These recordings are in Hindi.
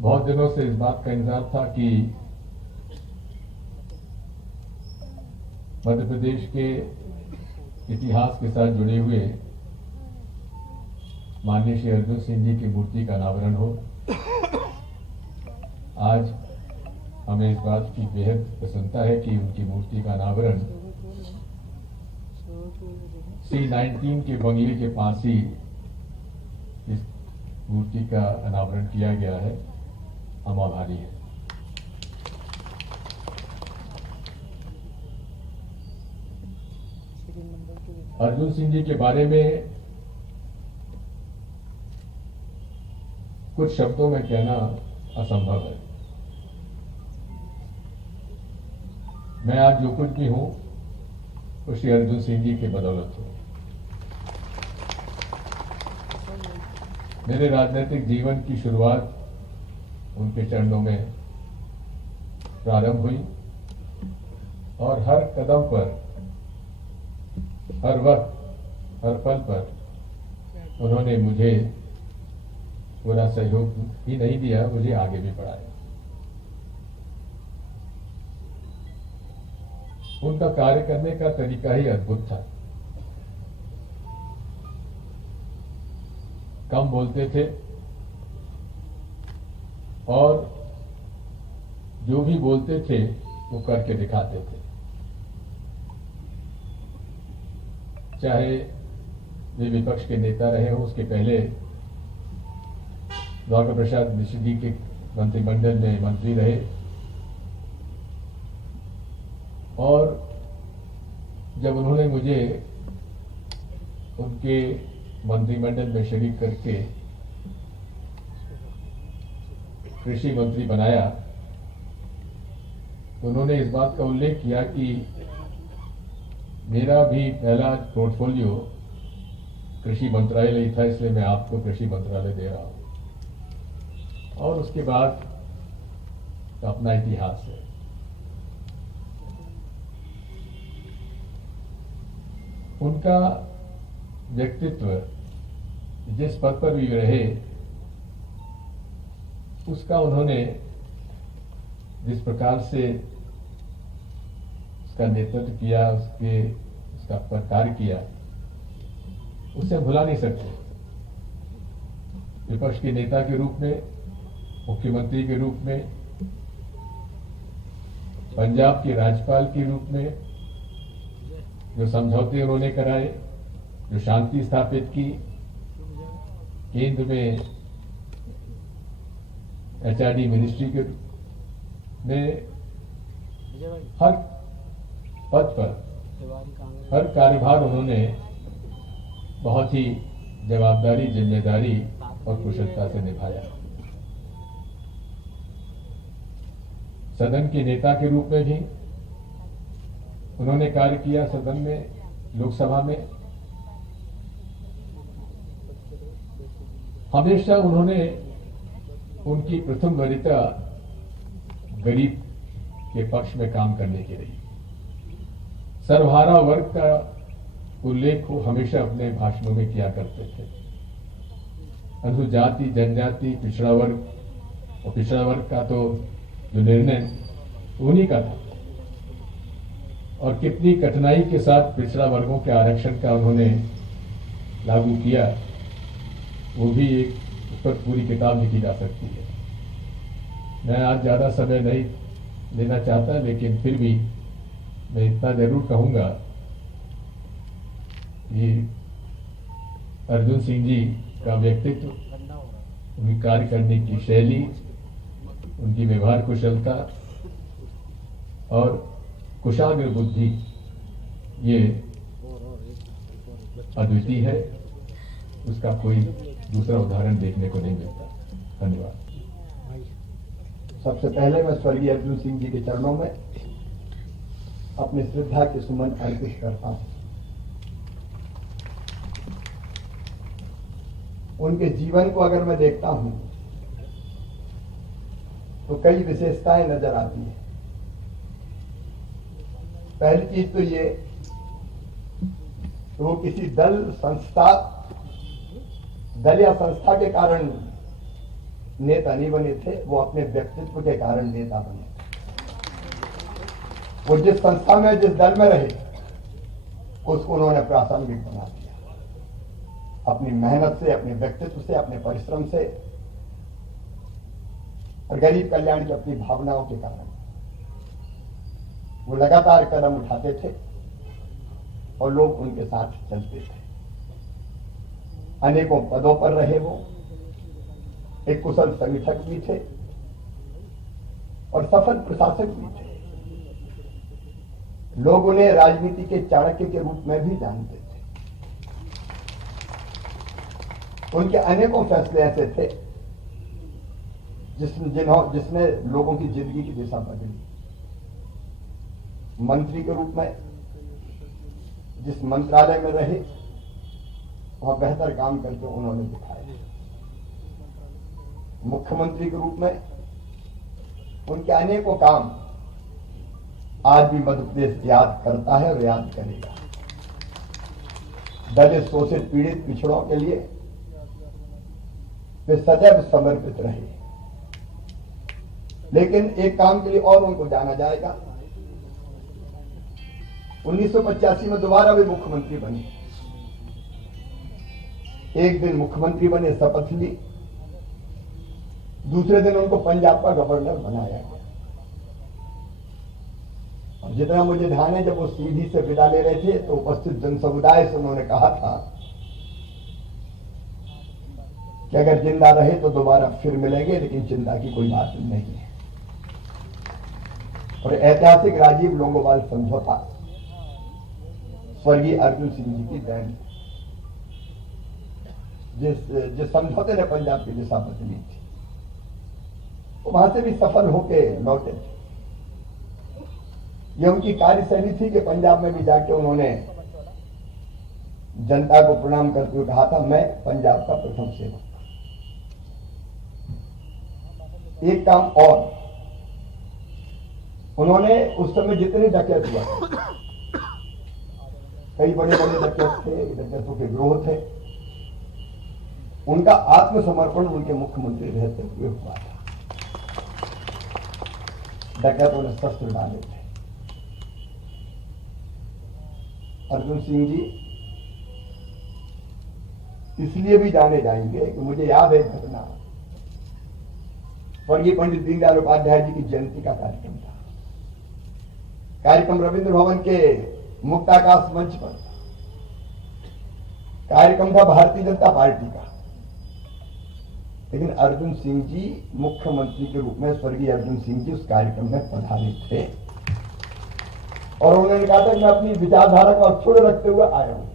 बहुत दिनों से इस बात का इंतजार था कि मध्य प्रदेश के इतिहास के साथ जुड़े हुए माननीय श्री अर्जुन सिंह जी की मूर्ति का अनावरण हो। आज हमें इस बात की बेहद प्रसन्नता है कि उनकी मूर्ति का अनावरण C19 के बंगले के पास ही इस मूर्ति का अनावरण किया गया है। हम आभारी हैं। अर्जुन सिंह जी के बारे में कुछ शब्दों में कहना असंभव है। मैं आज जो कुछ भी हूं वो श्री अर्जुन सिंह जी की बदौलत हूं। मेरे राजनीतिक जीवन की शुरुआत उनके चरणों में प्रारंभ हुई और हर कदम पर, हर वक्त, हर पल पर उन्होंने मुझे पूरा सहयोग ही नहीं दिया, मुझे आगे भी बढ़ाया। उनका कार्य करने का तरीका ही अद्भुत था। कम बोलते थे और जो भी बोलते थे वो करके दिखाते थे। चाहे वे विपक्ष के नेता रहे हो, उसके पहले द्वारका प्रसाद मिश्र जी के मंत्रिमंडल में मंत्री रहे और जब उन्होंने मुझे उनके मंत्रिमंडल में शरीक करके कृषि मंत्री बनाया तो उन्होंने इस बात का उल्लेख किया कि मेरा भी पहला पोर्टफोलियो कृषि मंत्रालय ही था, इसलिए मैं आपको कृषि मंत्रालय दे रहा हूं। और उसके बाद अपना इतिहास है। उनका व्यक्तित्व जिस पद पर भी रहे उसका उन्होंने जिस प्रकार से उसका नेतृत्व किया, उसका कार्य किया, उसे भुला नहीं सकते। विपक्ष के नेता के रूप में, मुख्यमंत्री के रूप में, पंजाब के राज्यपाल के रूप में जो समझौते उन्होंने कराए, जो शांति स्थापित की, केंद्र में HRD मिनिस्ट्री के में हर पद पर, हर कार्यभार उन्होंने बहुत ही जवाबदारी, जिम्मेदारी और कुशलता से निभाया। सदन के नेता के रूप में भी उन्होंने कार्य किया। सदन में, लोकसभा में हमेशा उन्होंने, उनकी प्रथम वरीयता गरीब के पक्ष में काम करने की रही। सर्वहारा वर्ग का उल्लेख वो हमेशा अपने भाषणों में किया करते थे। अनुसूचित जाति, जनजाति, पिछड़ा वर्ग और पिछड़ा वर्ग का तो जो निर्णय उन्हीं का था और कितनी कठिनाई के साथ पिछड़ा वर्गों के आरक्षण का उन्होंने लागू किया, वो भी एक, उस पर पूरी किताब लिखी जा सकती है। मैं आज ज्यादा समय नहीं लेना चाहता, लेकिन फिर भी मैं इतना जरूर कहूंगा कि अर्जुन सिंह जी का व्यक्तित्व, उनकी कार्य करने की शैली, उनकी व्यवहार कुशलता और कुशाग्र बुद्धि ये अद्वितीय है। उसका कोई दूसरा उदाहरण देखने को नहीं मिलता। धन्यवाद। सबसे पहले मैं स्वर्गीय अर्जुन सिंह जी के चरणों में अपनी श्रद्धा के सुमन अर्पित करता हूं। उनके जीवन को अगर मैं देखता हूं तो कई विशेषताएं नजर आती हैं। पहली चीज तो ये कि वो किसी दल या संस्था के कारण नेता नहीं बने थे, वो अपने व्यक्तित्व के कारण नेता बने थे। वो जिस संस्था में, जिस दल में रहे, उसको उन्होंने प्रासंगिक बना दिया अपनी मेहनत से, अपने व्यक्तित्व से, अपने परिश्रम से और गरीब कल्याण की अपनी भावनाओं के कारण। वो लगातार कदम उठाते थे और लोग उनके साथ चलते थे। अनेकों पदों पर रहे वो, एक कुशल संगठक भी थे और सफल प्रशासक भी थे। लोग उन्हें राजनीति के चाणक्य के रूप में भी जानते थे। उनके अनेकों फैसले ऐसे थे जिसने लोगों की जिंदगी की दिशा बदली। मंत्री के रूप में जिस मंत्रालय में रहे, वहां बेहतर काम करके उन्होंने दिखाया। मुख्यमंत्री के रूप में उनके अनेकों काम आज भी मध्य प्रदेश याद करता है और याद करेगा। दलित, शोषित, पीड़ित, पिछड़ों के लिए वे सदैव समर्पित रहे। लेकिन एक काम के लिए और उनको जाना जाएगा। 1985 में दोबारा वे मुख्यमंत्री बने। एक दिन मुख्यमंत्री बने, शपथ ली, दूसरे दिन उनको पंजाब का गवर्नर बनाया गया। और जितना मुझे ध्यान है, जब वो सीधी से विदा ले रहे थे तो उपस्थित जन समुदाय से उन्होंने कहा था कि अगर जिंदा रहे तो दोबारा फिर मिलेंगे, लेकिन चिंता की कोई बात नहीं है। और ऐतिहासिक राजीव लोंगोवाल समझौता स्वर्गीय अर्जुन सिंह जी की देन, जिस समझौते ने पंजाब की दिशा बदली थी, वो वहां से भी सफल होके लौटे थे। ये उनकी कार्यशैली थी कि पंजाब में भी जाके उन्होंने जनता को प्रणाम करते हुए कहा था, मैं पंजाब का प्रथम सेवक। एक काम और, उन्होंने उस समय जितने डकैत हुआ, कई बड़े बड़े डकैत थे, डकैतों के गिरोह थे, उनका आत्मसमर्पण उनके मुख्यमंत्री रहते हुए हुआ था। डकैतों ने शस्त्र डाले थे। अर्जुन सिंह जी इसलिए भी जाने जाएंगे कि मुझे याद है एक घटना, स्वर्गीय पंडित दीनदयाल उपाध्याय जी की जयंती का कार्यक्रम था। कार्यक्रम रविंद्र भवन के मुक्ताकाश मंच पर था। कार्यक्रम था भारतीय जनता पार्टी का, लेकिन अर्जुन सिंह जी मुख्यमंत्री के रूप में, स्वर्गीय अर्जुन सिंह जी उस कार्यक्रम में पधारे थे और उन्होंने कहा था कि मैं अपनी विचारधारा को अक्षुण्ण रखते हुए आया हूं।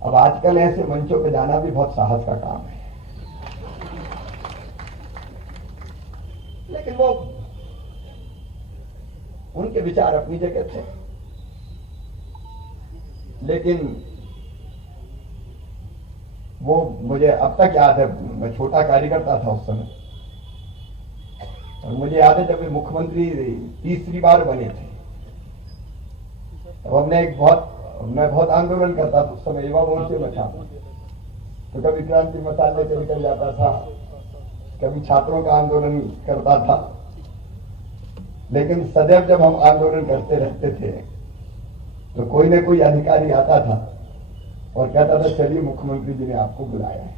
अब आजकल ऐसे मंचों पे जाना भी बहुत साहस का काम है, लेकिन वो उनके विचार अपनी जगह थे। लेकिन वो मुझे अब तक याद है, मैं छोटा कार्यकर्ता था उस समय, और मुझे याद है जब वे मुख्यमंत्री तीसरी बार बने थे, तब मैं बहुत आंदोलन करता था। उस समय युवा मोर्चे में था, तो कभी क्रांति मसाल लेकर निकल जाता था, कभी छात्रों का आंदोलन करता था। लेकिन सदैव जब हम आंदोलन करते रहते थे तो कोई न कोई अधिकारी आता था और कहता था, चलिए मुख्यमंत्री जी ने आपको बुलाया है।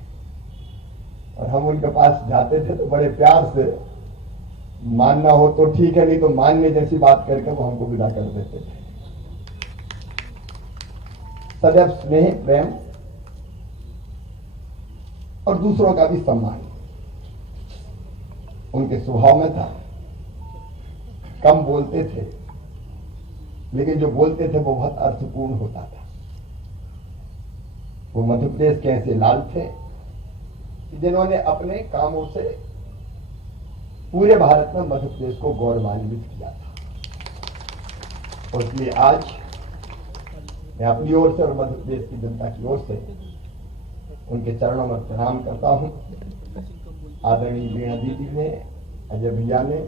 और हम उनके पास जाते थे तो बड़े प्यार से, मानना हो तो ठीक है, नहीं तो मानने जैसी बात करके वो हमको विदा कर देते थे। सदैव स्नेह, प्रेम और दूसरों का भी सम्मान उनके स्वभाव में था। कम बोलते थे, लेकिन जो बोलते थे वो बहुत अर्थपूर्ण होता था। वो मध्य प्रदेश के ऐसे लाल थे जिन्होंने अपने कामों से पूरे भारत में मध्य प्रदेश को गौरवान्वित किया था। और इसलिए आज मैं अपनी ओर से और मध्य प्रदेश की जनता की ओर से उनके चरणों में प्रणाम करता हूं। आदरणीय वीणा दीदी ने, अजय भैया ने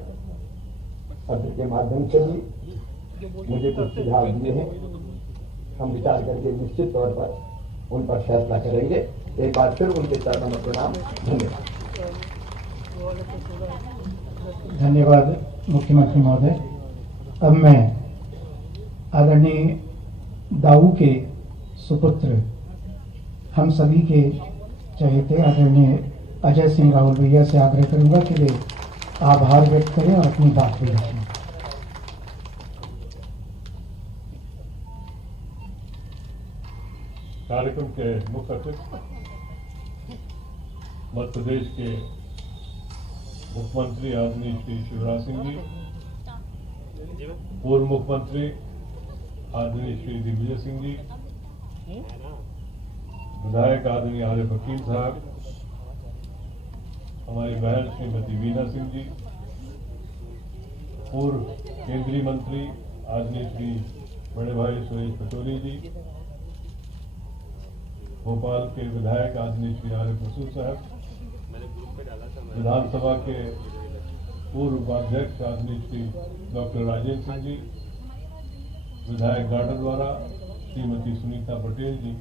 पत्र के माध्यम से भी मुझे कुछ सुझाव दिए हैं। हम विचार करके निश्चित तौर पर उन पर फैसला करेंगे। एक बार फिर उनके चरणों में प्रणाम। धन्यवाद। धन्यवाद मुख्यमंत्री महोदय। अब मैं आदरणीय दाऊ के सुपुत्र, हम सभी के चहेते आदरणीय अजय सिंह राहुल भैया से आग्रह करूंगा कि वे आभार व्यक्त करें और अपनी बात भी रखें। कार्यक्रम के मुख्य अतिथि मध्य प्रदेश के मुख्यमंत्री आदरणीय श्री शिवराज सिंह जी, पूर्व मुख्यमंत्री आदरणीय श्री दिग्विजय सिंह जी, विधायक आदरणीय आरिफ हकीम साहब, हमारी बहन श्रीमती वीना सिंह जी, पूर्व केंद्रीय मंत्री आदरणीय श्री बड़े भाई सुरेश पचौरी जी, भोपाल के विधायक आदरणीय श्री आरिफ मसूद साहब, विधानसभा के पूर्व उपाध्यक्ष आदरणीय श्री डॉक्टर राजेंद्र सिंह जी, विधायक गाडरद्वारा श्रीमती सुनीता पटेल जी,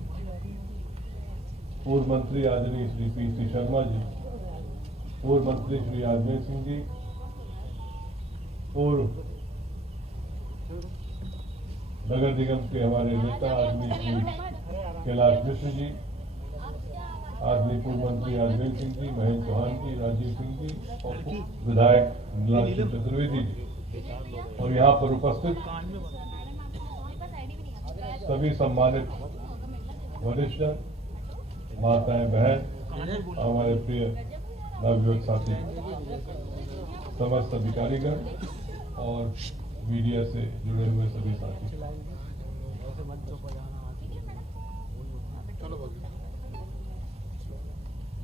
पूर्व मंत्री आदरणीय श्री पी शर्मा जी, पूर्व मंत्री श्री आजमेर सिंह जी, पूर्व नगर निगम के हमारे नेता आदरणीय श्री कैलाश मिश्र जी, आदरणीय पूर्व मंत्री आजमेर सिंह जी, महेंद्र चौहान जी, राजीव सिंह जी और विधायक नीलांशु चतुर्वेदी जी, और यहाँ पर उपस्थित सभी सम्मानित वरिष्ठ माताएं, बहन, हमारे प्रिय नवयुवक साथी, समस्त अधिकारीगण और मीडिया से जुड़े हुए सभी साथी,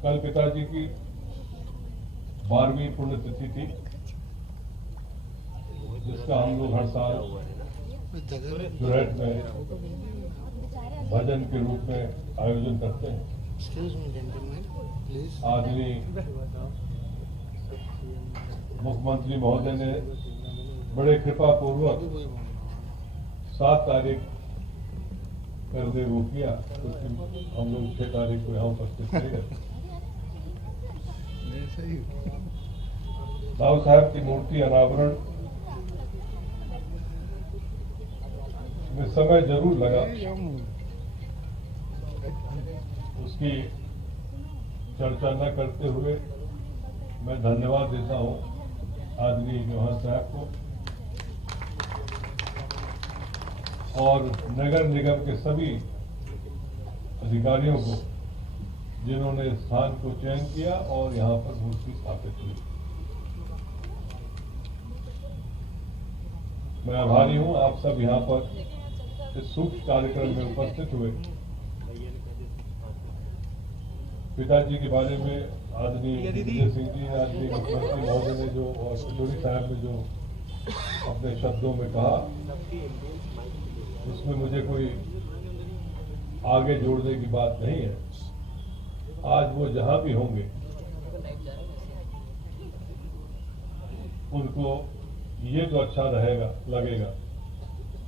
कल पिताजी की 12वीं पुण्यतिथि थी, जिसका हम लोग हर साल जुरैट में भजन के रूप में आयोजन करते हैं। आदरणीय मुख्यमंत्री महोदय ने बड़े कृपा पूर्वक 7 तारीख कर दे वो किया, तो हम लोग 6 तारीख को यहाँ उपस्थित थे। दाऊ साहब की मूर्ति अनावरण में समय जरूर लगा, उसकी चर्चा न करते हुए मैं धन्यवाद देता हूं आदरणीय चौहान साहब को और नगर निगम के सभी अधिकारियों को, जिन्होंने स्थान को चयन किया और यहाँ पर मूर्ति स्थापित की। मैं आभारी हूं आप सब यहाँ पर इस सूक्ष्म कार्यक्रम में उपस्थित हुए। पिताजी के बारे में आदरणीय दिग्विजय सिंह जी, आदरणीय मुख्यमंत्री महोदय ने जो और पचौरी साहब ने जो अपने शब्दों में कहा, उसमें मुझे कोई आगे जोड़ने की बात नहीं है। आज वो जहां भी होंगे उनको ये तो अच्छा लगेगा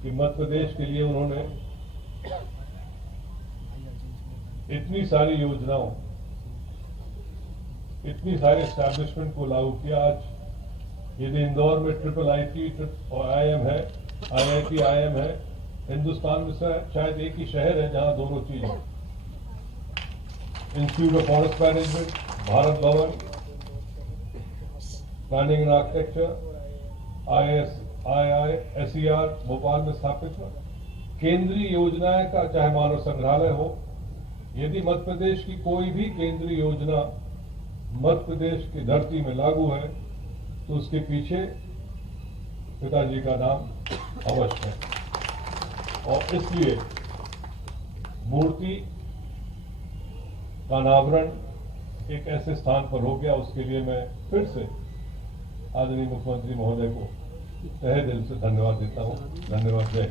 कि मध्य प्रदेश के लिए उन्होंने इतनी सारी योजनाओं, इतनी सारे एस्टैब्लिशमेंट को लागू किया। आज यदि इंदौर में IIIT और IIM है, IIT IIM है, हिंदुस्तान में शायद एक ही शहर है जहां दोनों चीज है। Institute of forest management, Bharat Bhavan, planning and architecture, SER Bhopal में स्थापित हुआ। केंद्रीय योजनाएं का चाहे मानव संग्रहालय हो, यदि मध्य प्रदेश की कोई भी केंद्रीय योजना मध्य प्रदेश की धरती में लागू है तो उसके पीछे पिताजी का नाम अवश्य है। और इसलिए मूर्ति का अनावरण एक ऐसे स्थान पर हो गया, उसके लिए मैं फिर से आदरणीय मुख्यमंत्री महोदय को तहे दिल से धन्यवाद देता हूं। धन्यवाद। जय